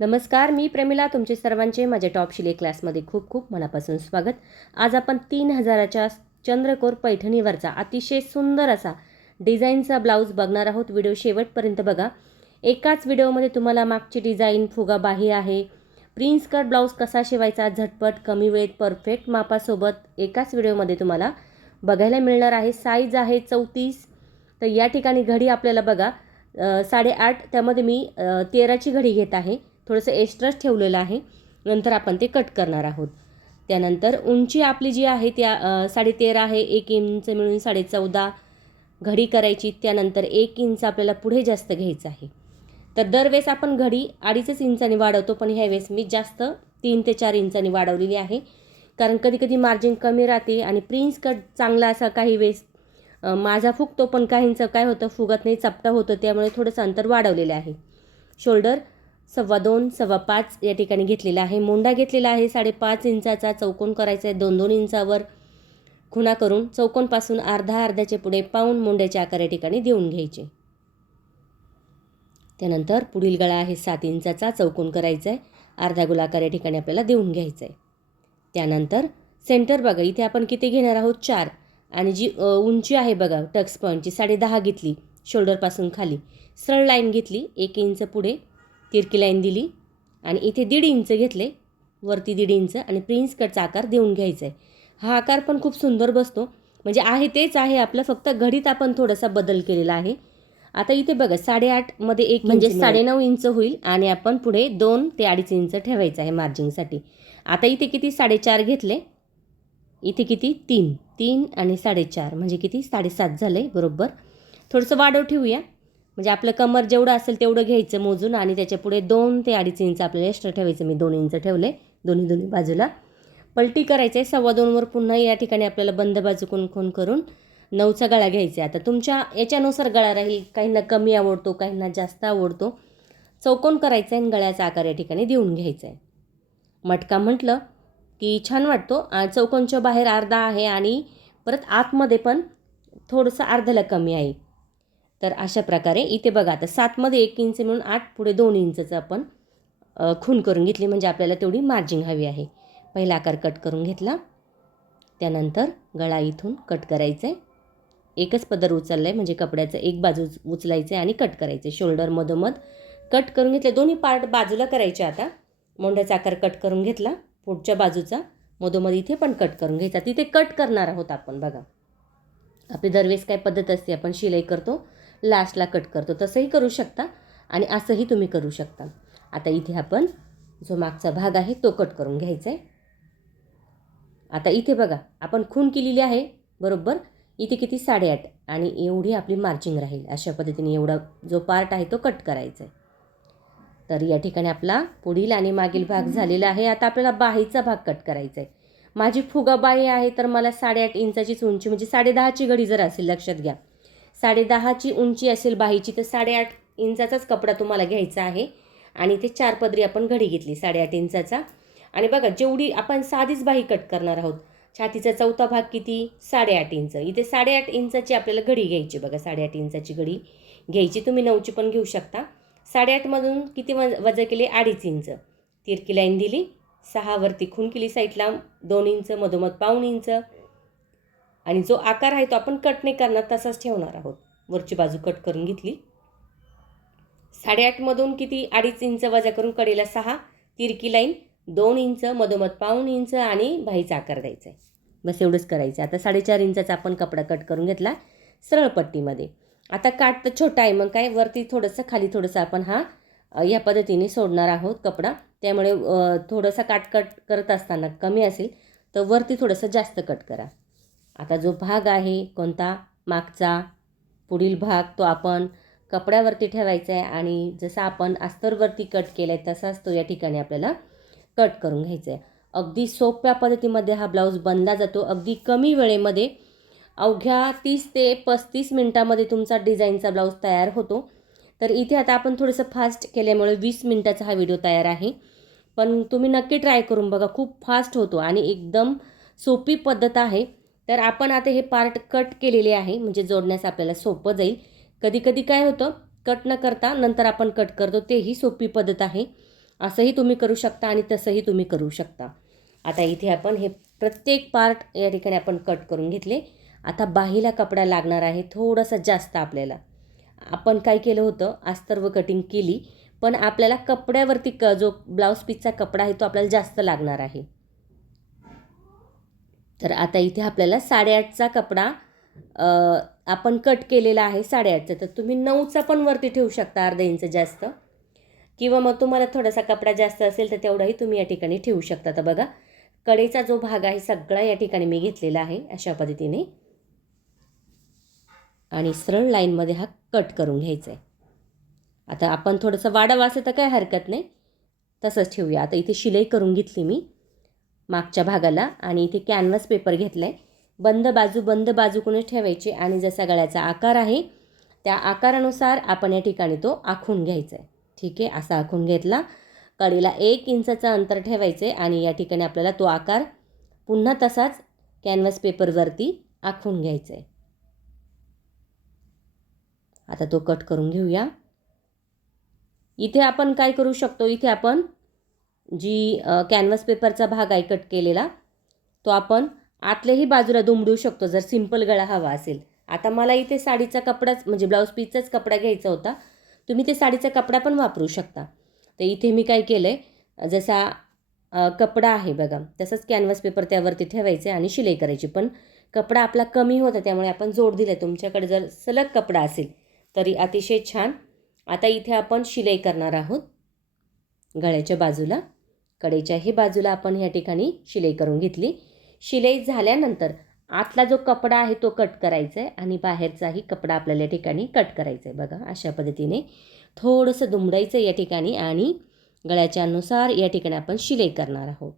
नमस्कार मी प्रेमिला तुमचे सर्वांचे माझ्या टॉप शिले क्लासमध्ये खूप खूप मनापासून स्वागत. आज आपण तीन हजाराच्या चंद्रकोर पैठणीवरचा अतिशय सुंदर असा डिझाईनचा ब्लाऊज बघणार आहोत. व्हिडिओ शेवटपर्यंत बघा. एकाच व्हिडिओमध्ये तुम्हाला मागची डिझाईन फुगाबाही आहे. प्रिन्स कट ब्लाऊज कसा शिवायचा? झटपट कमी वेळेत परफेक्ट मापासोबत एकाच व्हिडिओमध्ये तुम्हाला बघायला मिळणार आहे. साईज आहे चौतीस. तर या ठिकाणी घडी आपल्याला बघा. साडेआठ. त्यामध्ये मी तेराची घडी घेत आहे. थोडंसं एक्स्ट्राच ठेवलेलं आहे. नंतर आपण ते कट करणार आहोत. त्यानंतर उंची आपली जी आहे त्या साडेतेरा आहे. एक इंच मिळून साडेचौदा घडी करायची. त्यानंतर एक इंच आपल्याला पुढे जास्त घ्यायचं आहे. तर दरवेळेस आपण घडी अडीचच इंचाने वाढवतो पण ह्यावेळेस मी जास्त तीन ते चार इंचाने वाढवलेली आहे. कारण कधीकधी मार्जिन कमी राहते आणि प्रिन्स कट चांगला असा काही वेळेस माझा फुगतो पण काहींचं काय होतं फुगत नाही चपटा होतं त्यामुळे थोडंसं अंतर वाढवलेलं आहे. शोल्डर सव्वा दोन सव्वा पाच या ठिकाणी घेतलेला आहे. मोंडा घेतलेला आहे. साडेपाच इंचाचा चौकोन करायचा आहे दोन दोन इंचावर खुणा करून चौकोनपासून अर्धा अर्ध्याचे पुढे पाऊन मोंड्याच्या आकार या ठिकाणी देऊन घ्यायचे. त्यानंतर पुढील गळा आहे. सात इंचाचा चौकोन करायचा आहे अर्धा गोलाकार या ठिकाणी आपल्याला देऊन घ्यायचा आहे त्यानंतर सेंटर बघा इथे आपण किती घेणार आहोत? चार. आणि जी उंची आहे बघा टक्स पॉईंटची साडे दहा घेतली शोल्डरपासून खाली. सरळ लाईन घेतली एक इंच पुढे तिरकी लाईन दिली. आणि इथे दीड इंच घेतले. वरती दीड इंच आणि प्रिन्स कटचा आकार देऊन घ्यायचा आहे. हा आकार पण खूप सुंदर बसतो. म्हणजे आहे तेच आहे. आपलं फक्त घडीत आपण थोडासा बदल केलेला आहे. आता इथे बघा साडेआठमध्ये एक म्हणजे साडेनऊ इंच होईल आणि आपण पुढे दोन ते अडीच इंच ठेवायचं आहे मार्जिंगसाठी आता इथे किती? साडेचार घेतले. इथे किती? तीन. तीन आणि साडेचार. म्हणजे किती? साडेसात झाले. बरोबर. थोडंसं वाढव ठेवूया. म्हणजे आपलं कमर जेवढं असेल तेवढं घ्यायचं मोजून आणि त्याच्या पुढे दोन ते अडीच इंच आपल्याला एक्स्ट्रा ठेवायचं. मी दोन इंच ठेवले दोन्ही दोन्ही बाजूला. पलटी करायचं आहे सव्वा दोनवर पुन्हा या ठिकाणी आपल्याला बंद बाजू कोण करून नऊचा गळा घ्यायचा आहे आता तुमच्या याच्यानुसार गळा राहील काहींना कमी आवडतो काहींना जास्त आवडतो. चौकोन करायचा आहे आणि गळ्याचा आकार या ठिकाणी देऊन घ्यायचा आहे मटका म्हटलं की छान वाटतो. चौकोनच्या बाहेर अर्धा आहे आणि परत आतमध्ये पण थोडंसं अर्ध्याला कमी आहे. तर अशा प्रकारे इथे बघा आता सातमध्ये एक इंच म्हणून आठ पुढे दोन इंचचं आपण खून करून घेतली. म्हणजे आपल्याला तेवढी मार्जिंग हवी आहे. पहिला आकार कट करून घेतला. त्यानंतर गळा इथून कट करायचं आहे एकच पदर उचलला आहे म्हणजे कपड्याचं एक बाजू उचलायचं आहे आणि कट करायचं आहे शोल्डर मधोमध कट करून घेतले. दोन्ही पार्ट बाजूला करायचे आता. मोंढ्याचा आकार कट करून घेतला. पुढच्या बाजूचा मधोमध इथे पण कट करून घ्यायचा. तिथे कट करणार आहोत आपण बघा. आपली दरवेळेस काय पद्धत असते आपण शिलाई करतो. लास्टला कट करतो. तसंही करू शकता आणि असंही तुम्ही करू शकता. आता इथे आपण जो मागचा भाग आहे तो कट करून घ्यायचा आहे आता इथे बघा आपण खून केलेली आहे बरोबर? इथे किती? साडेआठ. आणि एवढी आपली मार्चिंग राहील. अशा पद्धतीने एवढा जो पार्ट आहे तो कट करायचा आहे तर या ठिकाणी आपला पुढील आणि मागील भाग झालेला आहे. आता आपल्याला बाहीचा भाग कट करायचा आहे माझी फुगा बाही आहे तर मला साडेआठ इंचाचीच उंची म्हणजे साडेदहाची घडी जर असेल लक्षात घ्या. साडेदहाची उंची असेल बाहीची तर साडेआठ इंचाचाच कपडा तुम्हाला घ्यायचा आहे. आणि ते चार पदरी आपण घडी घेतली साडेआठ इंचाचा. आणि बघा जेवढी आपण साधीच बाही कट करणार आहोत छातीचा चौथा भाग किती? साडेआठ इंच. इथे साडेआठ इंचाची आपल्याला घडी घ्यायची बघा साडेआठ इंचाची घडी घ्यायची. तुम्ही नऊची पण घेऊ शकता. साडेआठमधून किती वज वजा केले? अडीच इंच. तिरकी लाईन दिली सहावरती खून केली साईडला दोन इंच मधोमध पाऊण इंच. आणि जो आकार आहे तो आपण कट नाही करणार तसाच ठेवणार आहोत. वरची बाजू कट करून घेतली. साडेआठमधून किती? अडीच इंच वजा करून कडेला सहा. तिरकी लाईन दोन इंच मधोमध पाऊण इंच आणि भाईचा आकार द्यायचा आहे. बस एवढंच करायचं आता साडेचार इंचाचा आपण कपडा कट करून घेतला सरळ पट्टीमध्ये. आता काट तर छोटा आहे मग काय? वरती थोडंसं खाली थोडंसं आपण हा या पद्धतीने सोडणार आहोत कपडा. त्यामुळे थोडंसं काट कट करत असताना कमी असेल तर वरती थोडंसं जास्त कट करा. आता जो भाग आहे कोणता? मागचा. पुढील भाग तो आपण कपड्यावरती ठेवायचा आहे आणि जसा आपण अस्तरवरती कट केला आहे तसाच तो या ठिकाणी आपल्याला कट करून घ्यायचा आहे. अगदी सोप्या पद्धतीमध्ये हा ब्लाऊज बनला जातो. अगदी कमी वेळेमध्ये अवघ्या तीस ते पस्तीस मिनटामध्ये तुमचा डिझाईनचा ब्लाऊज तयार होतो. तर इथे आता आपण थोडंसं फास्ट केल्यामुळे वीस मिनटाचा हा व्हिडिओ तयार आहे. पण तुम्ही नक्की ट्राय करून बघा. खूप फास्ट होतो आणि एकदम सोपी पद्धत आहे. तर आपण आता हे पार्ट कट केलेले आहे म्हणजे जोडण्यास आपल्याला सोपं जाईल. कधीकधी काय होतं कट न करता नंतर आपण कट करतो तेही सोपी पद्धत आहे. असंही तुम्ही करू शकता आणि तसंही तुम्ही करू शकता. आता इथे आपण हे प्रत्येक पार्ट या ठिकाणी आपण कट करून घेतले. आता बाहीला कपडा लागणार आहे थोडासा जास्त आपल्याला. आपण काय केलं होतं आस्तर्व व कटिंग केली पण आपल्याला कपड्यावरती क जो ब्लाऊज पीसचा कपडा आहे तो आपल्याला जास्त लागणार आहे. तर आता इथे आपल्याला साडेआठचा कपडा आपण कट केलेला आहे साडेआठचा. तर तुम्ही नऊचा पण वरती ठेवू शकता अर्धा इंच जास्त. किंवा मग तुम्हाला थोडासा कपडा जास्त असेल तर तेवढाही तुम्ही या ठिकाणी ठेवू शकता. तर बघा कडेचा जो भाग आहे सगळा या ठिकाणी मी घेतलेला आहे अशा पद्धतीने. आणि सरळ लाईनमध्ये हा कट करून घ्यायचा आहे आता आपण थोडंसं वाढावं असं तर काय हरकत नाही. तसंच ठेवूया. आता इथे शिलाई करून घेतली मी. मागच्या भागाला आणि इथे कॅनव्हास पेपर घेतला आहे बंद बाजू बंद बाजूकडूनच ठेवायची आणि जसा गळ्याचा आकार आहे त्या आकारानुसार आपण या ठिकाणी तो आखून घ्यायचा आहे ठीक आहे असा आखून घेतला. कडीला एक इंचाचं अंतर ठेवायचं आहे आणि या ठिकाणी आपल्याला तो आकार पुन्हा तसाच कॅनव्हास पेपरवरती आखून घ्यायचा आहे आता तो कट करून घेऊया. इथे आपण काय करू शकतो? इथे आपण जी कॅनव्हास पेपरचा भाग आहे कट केलेला तो आपण आतल्याही बाजूला दुमडू शकतो जर सिंपल गळा हवा असेल. आता मला इथे साडीचा कपडाच म्हणजे ब्लाऊज पीसचाच कपडा घ्यायचा होता. तुम्ही ते साडीचा कपडा पण वापरू शकता. तर इथे मी काय केलं आहे जसा कपडा आहे बघा तसंच कॅनव्हास पेपर त्यावरती ठेवायचं आहे आणि शिलाई करायची. पण कपडा आपला कमी होता त्यामुळे आपण जोड दिला तुमच्याकडे जर सलग कपडा असेल तरी अतिशय छान. आता इथे आपण शिलाई करणार आहोत गळ्याच्या बाजूला. कडेच्याही बाजूला आपण या ठिकाणी शिलाई करून घेतली. शिलाई झाल्यानंतर आतला जो कपडा आहे तो कट करायचा आहे आणि बाहेरचाही कपडा आपल्याला या ठिकाणी कट करायचा आहे बघा अशा पद्धतीने थोडंसं दुमडायचं या ठिकाणी आणि गळ्याच्या अनुसार या ठिकाणी आपण शिलाई करणार आहोत.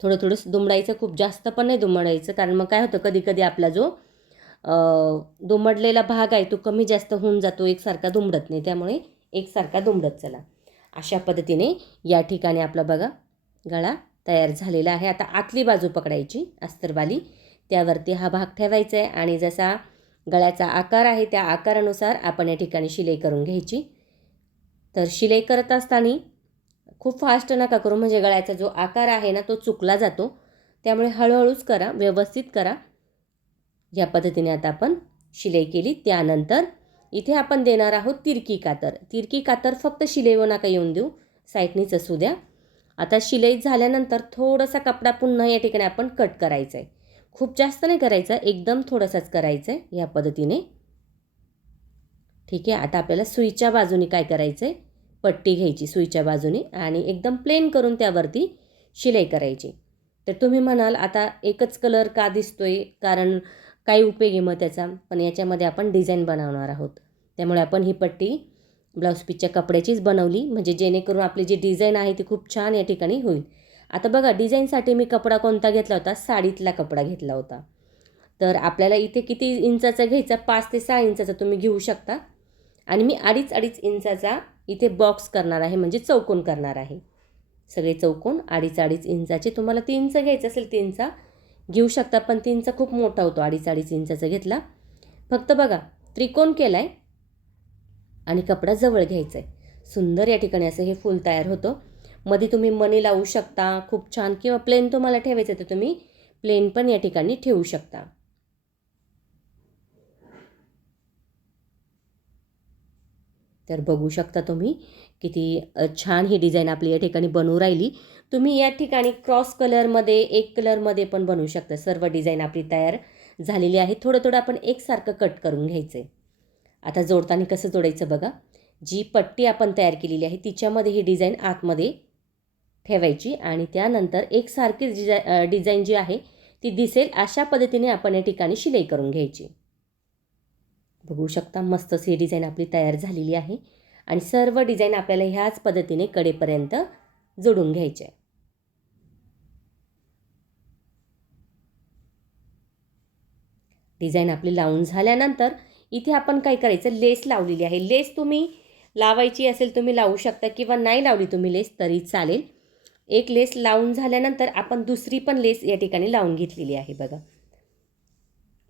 थोडं थोडंसं दुमडायचं खूप जास्त पण नाही दुमडायचं कारण मग काय होतं कधी कधी आपला जो दुमडलेला भाग आहे तो कमी जास्त होऊन जातो एकसारखा दुमडत नाही. त्यामुळे एकसारखा दुमडत चला. अशा पद्धतीने या ठिकाणी आपला बघा गळा तयार झालेला आहे. आता आतली बाजू पकडायची अस्तरवाली. त्यावरती हा भाग ठेवायचा आहे आणि जसा गळ्याचा आकार आहे त्या आकारानुसार आपण या ठिकाणी शिलाई करून घ्यायची. तर शिलाई करत असताना खूप फास्ट नका करू. म्हणजे गळ्याचा जो आकार आहे ना तो चुकला जातो. त्यामुळे हळूहळूच करा व्यवस्थित करा. या पद्धतीने आता आपण शिलाई केली. त्यानंतर इथे आपण देणार आहोत तिरकी कातर. तिरकी कातर फक्त शिलाई नका येऊन देऊ. साईडनीच असू द्या. आता शिलाई झाल्यानंतर थोडासा कपडा पुन्हा या ठिकाणी आपण कट करायचा आहे खूप जास्त नाही करायचं एकदम थोडासाच करायचं आहे या पद्धतीने. ठीक आहे आता आपल्याला सुईच्या बाजूने काय करायचं आहे पट्टी घ्यायची सुईच्या बाजूने आणि एकदम प्लेन करून त्यावरती शिलाई करायची. तर तुम्ही म्हणाल आता एकच कलर का दिसतोय? कारण काही उपयोग आहे मग त्याचा. पण याच्यामध्ये आपण डिझाईन बनवणार आहोत. त्यामुळे आपण ही पट्टी ब्लाऊज पीसच्या कपड्याचीच बनवली. म्हणजे जेणेकरून आपली जी डिझाईन आहे ती खूप छान या ठिकाणी होईल. आता बघा डिझाईनसाठी मी कपडा कोणता घेतला होता? साडीतला कपडा घेतला होता. तर आपल्याला इथे किती इंचाचा घ्यायचा? पाच ते सहा इंचाचा तुम्ही घेऊ शकता. आणि मी अडीच अडीच इंचाचा इथे बॉक्स करणार आहे. म्हणजे चौकोन करणार आहे. सगळे चौकोन अडीच अडीच इंचाचे. तुम्हाला तीनचा घ्यायचं असेल तीनचा घेऊ शकता पण तीनचा खूप मोठा होतो अडीच अडीच इंचाचा घेतला. फक्त बघा त्रिकोण केला आहे आणि कपडा जवळ घ्यायचा आहे सुंदर या ठिकाणी असं हे फूल तयार होतं. मध्ये तुम्ही मनी लावू शकता खूप छान किंवा प्लेन तुम्हाला ठेवायचं तर तुम्ही प्लेन पण या ठिकाणी ठेवू शकता. तर बघू शकता तुम्ही किती छान ही डिझाईन आपली या ठिकाणी बनवू राहिली. तुम्ही या ठिकाणी क्रॉस कलरमध्ये एक कलरमध्ये पण बनवू शकता. सर्व डिझाईन आपली तयार झालेली आहे. थोडं थोडं आपण एकसारखं कट करून घ्यायचं आहे आता जोडताना कसं जोडायचं बघा. जी पट्टी आपण तयार केलेली आहे तिच्यामध्ये ही डिझाईन आतमध्ये ठेवायची आणि त्यानंतर एकसारखी डिझा डिझाईन जी आहे ती दिसेल अशा पद्धतीने आपण या ठिकाणी शिलाई करून घ्यायची. बघू शकता मस्तच ही डिझाईन आपली तयार झालेली आहे आणि सर्व डिझाईन आपल्याला ह्याच पद्धतीने कडेपर्यंत जोडून घ्यायचे. आहे डिझाईन आपली लावून झाल्यानंतर इथे आपण काय करायचं लेस लावलेली आहे. लेस तुम्ही लावायची असेल तुम्ही लावू शकता किंवा नाही लावली तुम्ही लेस तरी चालेल. एक लेस लावून झाल्यानंतर आपण दुसरी पण लेस या ठिकाणी लावून घेतलेली आहे बघा.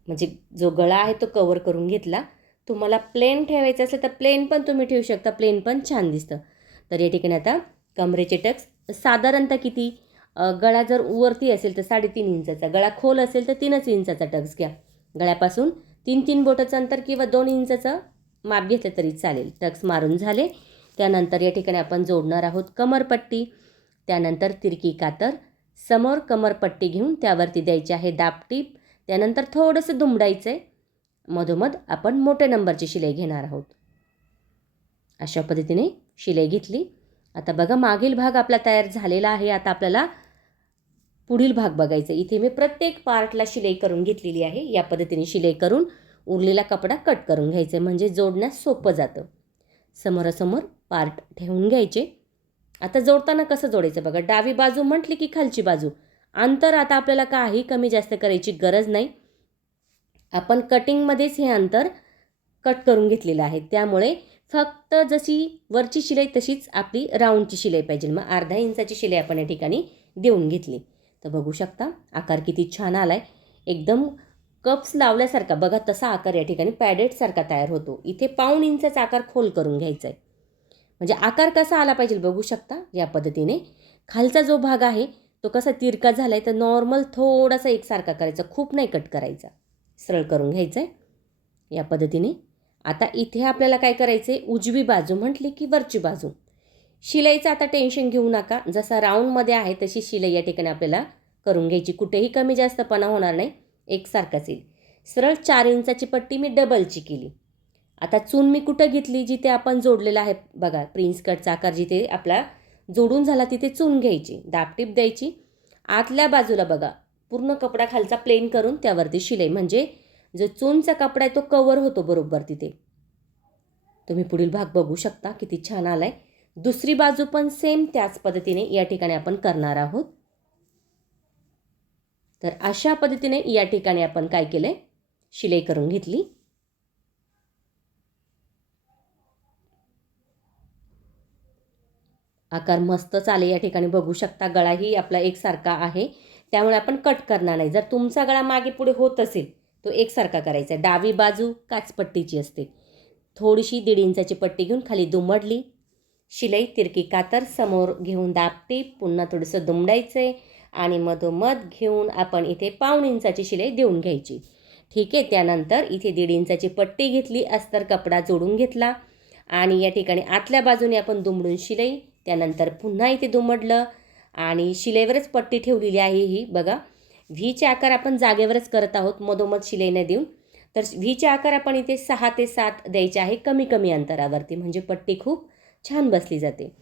म्हणजे जो गळा आहे तो कवर करून घेतला. तुम्हाला प्लेन ठेवायचं असेल तर प्लेन पण तुम्ही ठेवू शकता प्लेन पण छान दिसतं. तर या ठिकाणी आता कमरेचे टक्स साधारणतः किती? गळा जर वरती असेल तर साडेतीन इंचाचा गळा खोल असेल तर तीनच इंचाचा टक्स घ्या. गळ्यापासून तीन तीन बोटाचं अंतर किंवा दोन इंचाचं माप घेतलं तरी चालेल. टक्स मारून झाले. त्यानंतर या ठिकाणी आपण जोडणार आहोत कमरपट्टी. त्यानंतर तिरकी कातर. समोर कमरपट्टी घेऊन त्यावरती द्यायची आहे दापटीप त्यानंतर थोडंसं दुमडायचं आहे मधोमध आपण मोठ्या नंबरची शिलाई घेणार आहोत. अशा पद्धतीने शिलाई घेतली. आता बघा मागील भाग आपला तयार झालेला आहे. आता आपल्याला पुढील भाग बघायचा. इथे मी प्रत्येक पार्टला शिलाई करून घेतलेली आहे. या पद्धतीने शिलाई करून उरलेला कपडा कट करून घ्यायचा. म्हणजे जोडण्यास सोपं जातं. समोरासमोर पार्ट ठेवून घ्यायचे. आता जोडताना कसं जोडायचं बघा. डावी बाजू म्हटली की खालची बाजू. अंतर आता आपल्याला काही कमी जास्त करायची गरज नाही. आपण कटिंगमध्येच हे अंतर कट करून घेतलेलं आहे. त्यामुळे फक्त जशी वरची शिलाई तशीच आपली राऊंडची शिलाई पाहिजे. मग अर्धा इंचाची शिलाई आपण या ठिकाणी देऊन घेतली. तर बघू शकता आकार किती छान आला आहे एकदम कप्स लावल्यासारखा बघा तसा आकार या ठिकाणी पॅडेटसारखा तयार होतो. इथे पाऊण इंचाचा आकार खोल करून घ्यायचा आहे म्हणजे आकार कसा आला पाहिजे बघू शकता या पद्धतीने. खालचा जो भाग आहे तो कसा तिरका झाला आहे तर नॉर्मल थोडासा एकसारखा करायचा खूप नाही कट करायचा. सरळ करून घ्यायचा आहे या पद्धतीने. आता इथे आपल्याला काय करायचं आहे उजवी बाजू म्हटली की वरची बाजू. शिलाईचं आता टेन्शन घेऊ नका. जसा राऊंडमध्ये आहे तशी शिलाई या ठिकाणी आपल्याला करून घ्यायची. कुठेही कमी जास्तपणा होणार नाही. एकसारखाच येईल. सरळ चार इंचाची पट्टी मी डबलची केली. आता चून मी कुठं घेतली? जिथे आपण जोडलेलं आहे बघा प्रिन्स कटचा आकार जिथे आपला जोडून झाला तिथे चून घ्यायची. दापटीप द्यायची. आतल्या बाजूला बघा पूर्ण कपडा खालचा प्लेन करून त्यावरती शिलाई. म्हणजे जो चूनचा कपडा आहे तो कवर होतो बरोबर तिथे. तुम्ही पुढील भाग बघू शकता. किती छान आला आहे दुसरी बाजू पण सेम त्याच पद्धतीने या ठिकाणी आपण करणार आहोत. तर अशा पद्धतीने या ठिकाणी आपण काय केलंय? शिलाई करून घेतली. आकार मस्तच आले या ठिकाणी. बघू शकता गळाही आपला एकसारखा आहे. त्यामुळे आपण कट करणार नाही. जर तुमचा गळा मागे पुढे होत असेल तो एकसारखा करायचा आहे. डावी बाजू काचपट्टीची असते. थोडीशी दीड इंचाची पट्टी घेऊन खाली दुमडली. शिलाई तिरकी कातर समोर घेऊन दाबते पुन्हा थोडंसं दुमडायचं आहे आणि मधोमध घेऊन आपण इथे पाऊण इंचाची शिलाई देऊन घ्यायची. ठीक आहे त्यानंतर इथे दीड इंचाची पट्टी घेतली अस्तर कपडा जोडून घेतला आणि या ठिकाणी आतल्या बाजूने आपण दुमडून शिलाई त्यानंतर पुन्हा इथे दुमडलं आणि शिलाईवरच पट्टी ठेवलेली आहे ही. बघा व्हीचे आकार आपण जागेवरच करत आहोत मधोमध शिलाई न देऊन. तर व्हीचे आकार आपण इथे सहा ते सात द्यायचे आहे कमी कमी अंतरावरती म्हणजे पट्टी खूप छान बसली जाते.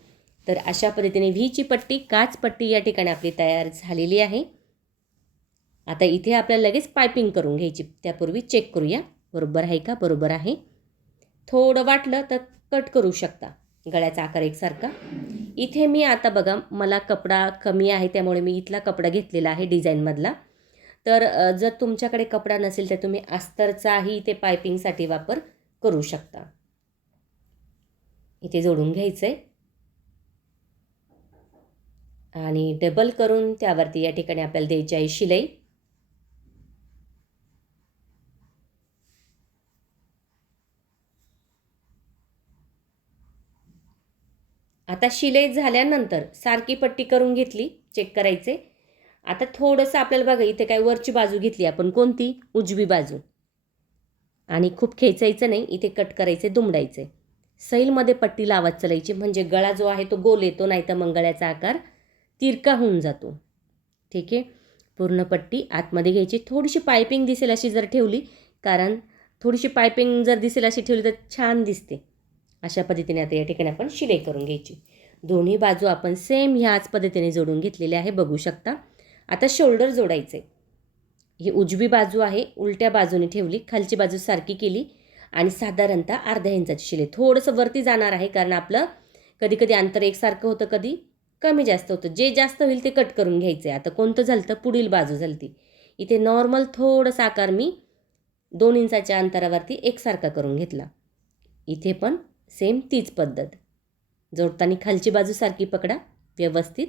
तर अशा पद्धतीने व्हीची पट्टी काच पट्टी या ठिकाणी आपली तयार झालेली आहे. आता इथे आपल्याला लगेच पायपिंग करून घ्यायची. त्यापूर्वी चेक करूया. बरोबर आहे का? बरोबर आहे. थोडं वाटलं तर कट करू शकता. गळ्याचा आकार एकसारखा. इथे मी आता बघा मला कपडा कमी आहे त्यामुळे मी इथला कपडा घेतलेला आहे डिझाईनमधला तर जर तुमच्याकडे कपडा नसेल तर तुम्ही अस्तरचाही इथे पायपिंगसाठी वापर करू शकता. इथे जोडून घ्यायचं आहे आणि डबल करून त्यावरती या ठिकाणी आपल्याला द्यायची आहे शिलाई. आता शिलाई झाल्यानंतर सारखी पट्टी करून घेतली चेक करायचे. आता थोडंसं आपल्याला बघा इथे काय वरची बाजू घेतली आपण कोणती? उजवी बाजू. आणि खूप खेचायचं नाही इथे कट करायचे दुमडायचे. सैलमध्ये पट्टी लावत चालायची. म्हणजे गळा जो आहे तो गोल येतो नाही तर मंगळ्याचा आकार तिरका होऊन जातो. ठीक आहे? पूर्ण पट्टी आतमध्ये घ्यायची. थोडीशी पायपिंग दिसेल अशी जर ठेवली कारण थोडीशी पायपिंग जर दिसेल अशी ठेवली तर छान दिसते. अशा पद्धतीने आता या ठिकाणी आपण शिलाई करून घ्यायची. दोन्ही बाजू आपण सेम ह्याच पद्धतीने जोडून घेतलेले आहे बघू शकता. आता शोल्डर जोडायचे ही उजवी बाजू आहे उलट्या बाजूने ठेवली खालची बाजू सारखी केली. आणि साधारणतः अर्ध्या इंचाची शिलाई. थोडंसं वरती जाणार आहे कारण आपलं कधी कधी अंतर एकसारखं होतं कधी कमी जास्त होतं. जे जास्त होईल ते कट करून घ्यायचं आहे आता कोणतं झालं तर पुढील बाजू झाली ती इथे नॉर्मल थोडंसं आकार मी दोन इंचाच्या अंतरावरती एकसारखा करून घेतला. इथे पण सेम तीच पद्धत. जोडताना खालची बाजू सारखी पकडा व्यवस्थित.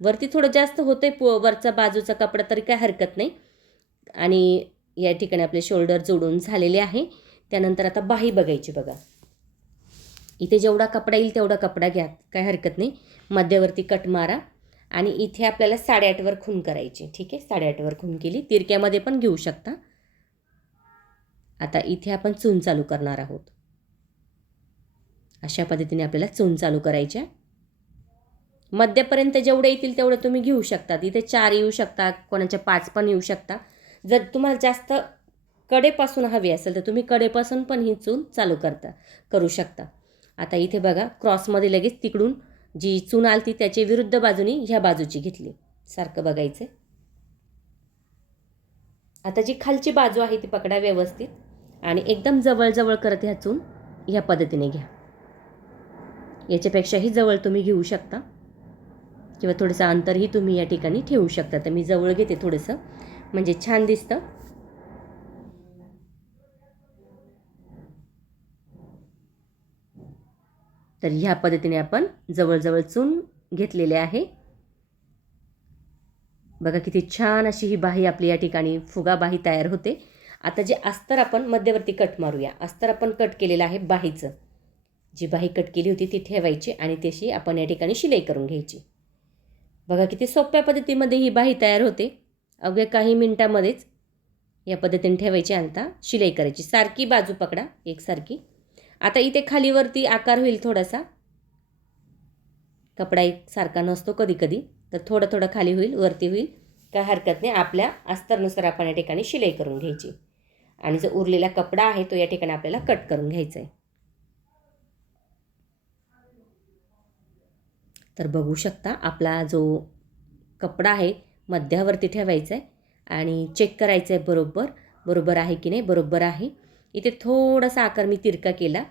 वरती थोडं जास्त होतं आहे पो वरचा बाजूचा कपडा तरी काय हरकत नाही. आणि या ठिकाणी आपले शोल्डर जोडून झालेले आहे. त्यानंतर आता बाही बघायची बघा. इथे जेवढा कपडा येईल तेवढा कपडा घ्या काय हरकत नाही. मध्यवर्ती कट मारा आणि इथे आपल्याला साडेआठवर खून करायची ठीक आहे? साडेआठवर खून केली. तिरक्यामध्ये पण घेऊ शकता. आता इथे आपण चून चालू करणार आहोत. अशा पद्धतीने आपल्याला चून चालू करायच्या. मध्यपर्यंत जेवढे येतील तेवढं तुम्ही घेऊ शकता. इथे चार येऊ शकता कोणाच्या पाच पण येऊ शकता. जर तुम्हाला जास्त कडेपासून हवी असेल तर तुम्ही कडेपासून पण ही चून चालू करता करू शकता. आता इथे बघा क्रॉसमध्ये लगेच तिकडून जी चून आलती त्याची विरुद्ध बाजूनी ह्या बाजूची घेतली. सारखं बघायचं आता जी खालची बाजू आहे ती पकडा व्यवस्थित आणि एकदम जवळजवळ करत ह्या चून ह्या पद्धतीने घ्या. याच्यापेक्षाही जवळ तुम्ही घेऊ शकता. किंवा थोडंसं अंतरही तुम्ही या ठिकाणी ठेवू शकता. तर मी जवळ घेते थोडंसं. म्हणजे छान दिसतं. तर ह्या पद्धतीने आपण जवळजवळ चून घेतलेले आहे. बघा किती छान अशी ही बाही आपली या ठिकाणी फुगा बाही तयार होते. आता जे अस्तर आपण मध्यवर्ती कट मारूया. अस्तर आपण कट केलेलं आहे बाहीचं. जी बाही कट केली होती ती ठेवायची आणि तशी आपण या ठिकाणी शिलाई करून घ्यायची. बघा किती सोप्या पद्धतीमध्ये ही बाही तयार होते. अवघ्या काही मिनटामध्येच या पद्धतीने ठेवायची आणता शिलाई करायची. सारखी बाजू पकडा. एकसारखी आता इथे खालीवरती आकार होईल थोडासा. कपडा एक सारखा नसतो कधी कधी तर थोडं थोडं खाली होईल वरती होईल. काय हरकत नाही आपल्या अस्तरनुसार आपण या ठिकाणी शिलाई करून घ्यायची. आणि जो उरलेला कपडा आहे तो या ठिकाणी आपल्याला कट करून घ्यायचा आहे तर बघू शकता आपला जो कपडा आहे मध्यावरती ठेवायचा आहे आणि चेक करायचं आहे बरोबर बरोबर आहे की नाही? बरोबर आहे. इथे थोडासा आकार मी तिरका केला.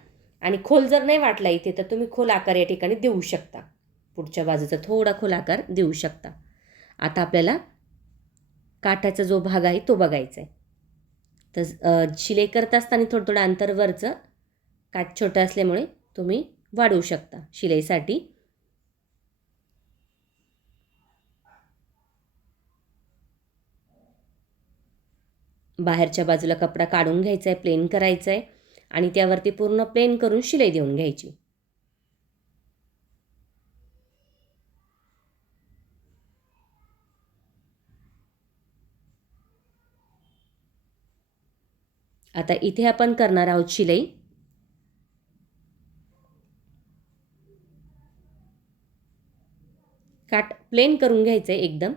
आणि खोल जर नाही वाटला इथे तर तुम्ही खोल आकार या ठिकाणी देऊ शकता. पुढच्या बाजूचा थोडा खोल आकार देऊ शकता. आता आपल्याला काठाचा जो भाग आहे तो बघायचा आहे तर शिलाई करत असताना थोडं थोडं अंतरवरचं काठ छोटं असल्यामुळे तुम्ही वाढवू शकता शिलाईसाठी. बाहेरच्या बाजूला कपडा काढून घ्यायचा आहे प्लेन करायचा आहे आणि त्यावरती पूर्ण प्लेन करून शिलाई देऊन घ्यायची. आता इथे आपण करणार आहोत शिलाई. काट प्लेन करून घ्यायचं आहे एकदम.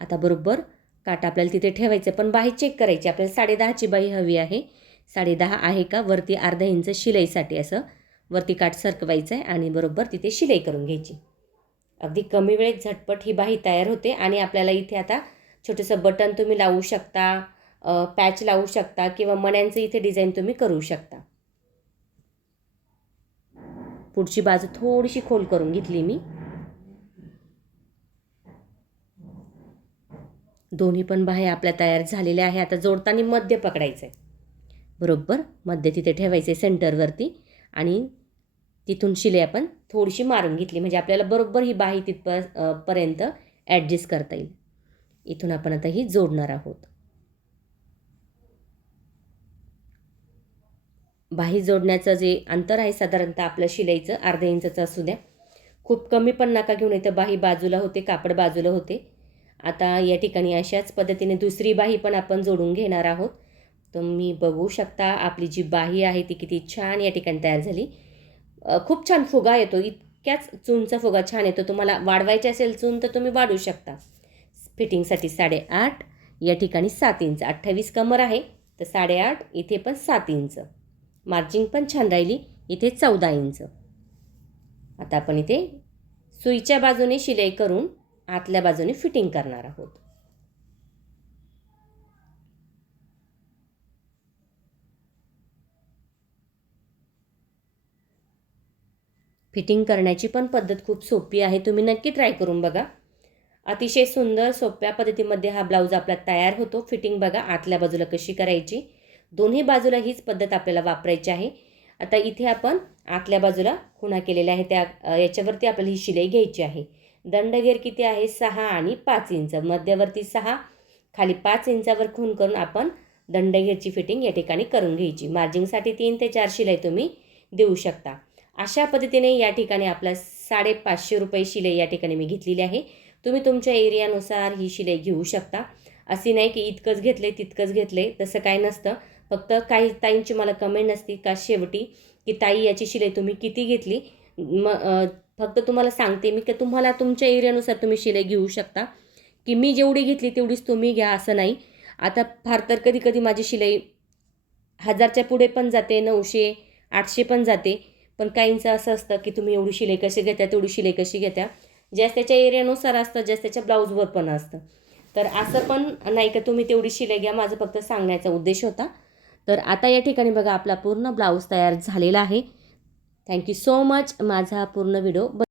आता बरोबर काटा आपल्याला तिथे ठेवायचं पण बाही चेक करायची. आपल्याला साडेदहाची बाही हवी आहे. साडेदहा आहे का? वरती अर्धा इंच शिलाईसाठी असं वरती काठ सरकवायचं आहे आणि बरोबर तिथे शिलाई करून घ्यायची. अगदी कमी वेळेत झटपट ही बाही तयार होते आणि आपल्याला इथे आता छोटंसं बटन तुम्ही लावू शकता पॅच लावू शकता किंवा मण्यांचं इथे डिझाईन तुम्ही करू शकता. पुढची बाजू थोडीशी खोल करून घेतली मी. दोन्ही पण बाह्या आपल्या तयार झालेल्या आहे. आता जोडताना मध्य पकडायचं आहे बरोबर? मध्य तिथे ठेवायचं आहे सेंटरवरती. आणि तिथून शिले आपण थोडीशी मारून घेतली. म्हणजे आपल्याला बरोबर ही बाही तिथप पर्यंत ॲडजस्ट करता येईल. इथून आपण आता ही जोडणार आहोत. बाही जोडण्याचं जे अंतर आहे साधारणतः आपलं शिलाईचं अर्ध्या इंचाचं असू द्या. खूप कमी पण नका घेऊन येतं बाही बाजूला होते कापड बाजूला होते. आता या ठिकाणी अशाच पद्धतीने दुसरी बाही पण आपण जोडून घेणार आहोत. तुम्ही बघू शकता आपली जी बाही आहे ती किती छान या ठिकाणी तयार झाली. खूप छान फुगा येतो. इतक्याच चूनचा फुगा छान येतो. तुम्हाला वाढवायचे असेल चून तर तुम्ही वाढवू शकता. फिटिंगसाठी साडेआठ या ठिकाणी सात इंच. अठ्ठावीस कमर आहे तर साडेआठ इथे पण सात इंच. मार्जिंग पण छान राहिली इथे चौदा इंच. आता आपण इथे सुईच्या बाजूने शिलाई करून आतल्या बाजूने फिटिंग करणार आहोत. फिटिंग करण्याची पण पद्धत खूप सोपी आहे तुम्ही नक्की ट्राय करून बघा. अतिशय सुंदर सोप्या पद्धतीमध्ये हा ब्लाऊज आपला तयार होतो. फिटिंग बघा आतल्या बाजूला कशी करायची. दोन्ही बाजूला हीच पद्धत आपल्याला वापरायची आहे. आता इथे आपण आतल्या बाजूला खुणा केलेल्या आहे त्या याच्यावरती आपल्याला ही शिलाई घ्यायची आहे. दंडगेर किती आहे? सहा आणि पाच इंच. मध्यवर्ती सहा खाली पाच इंचावर खून करून आपण दंडघेरची फिटिंग या ठिकाणी करून घ्यायची. मार्जिंगसाठी तीन ते चार शिलाई तुम्ही देऊ शकता. अशा पद्धतीने या ठिकाणी आपल्या साडेपाचशे रुपये शिलाई या ठिकाणी मी घेतलेली आहे. तुम्ही तुमच्या एरियानुसार ही शिलाई घेऊ शकता. अशी नाही की इतकंच घेतले तितकंच घेतले तसं काय नसतं. फक्त काही ताईंची मला कमेंट नसती का शेवटी की ताई याची शिलाई तुम्ही किती घेतली? म फक्त तुम्हाला सांगते मी की तुम्हाला तुमच्या एरियानुसार तुम्ही शिलाई घेऊ शकता. की मी जेवढी घेतली तेवढीच तुम्ही घ्या असं नाही. आता फार तर कधी कधी माझी शिलाई हजारच्या पुढे पण जाते नऊशे आठशे पण जाते. पण काहींचं असं असतं की तुम्ही एवढी शिलाई कशी घेता तेवढी शिलाई कशी घेता. ज्यास त्याच्या एरियानुसार असतं ज्यास त्याच्या ब्लाऊजवर पण असतं. तर असं पण नाही का तुम्ही तेवढी शिलाई घ्या माझं फक्त सांगण्याचा उद्देश होता. तर आता या ठिकाणी बघा आपला पूर्ण ब्लाऊज तयार झालेला आहे. थँक्यू सो मच माझा पूर्ण व्हिडिओ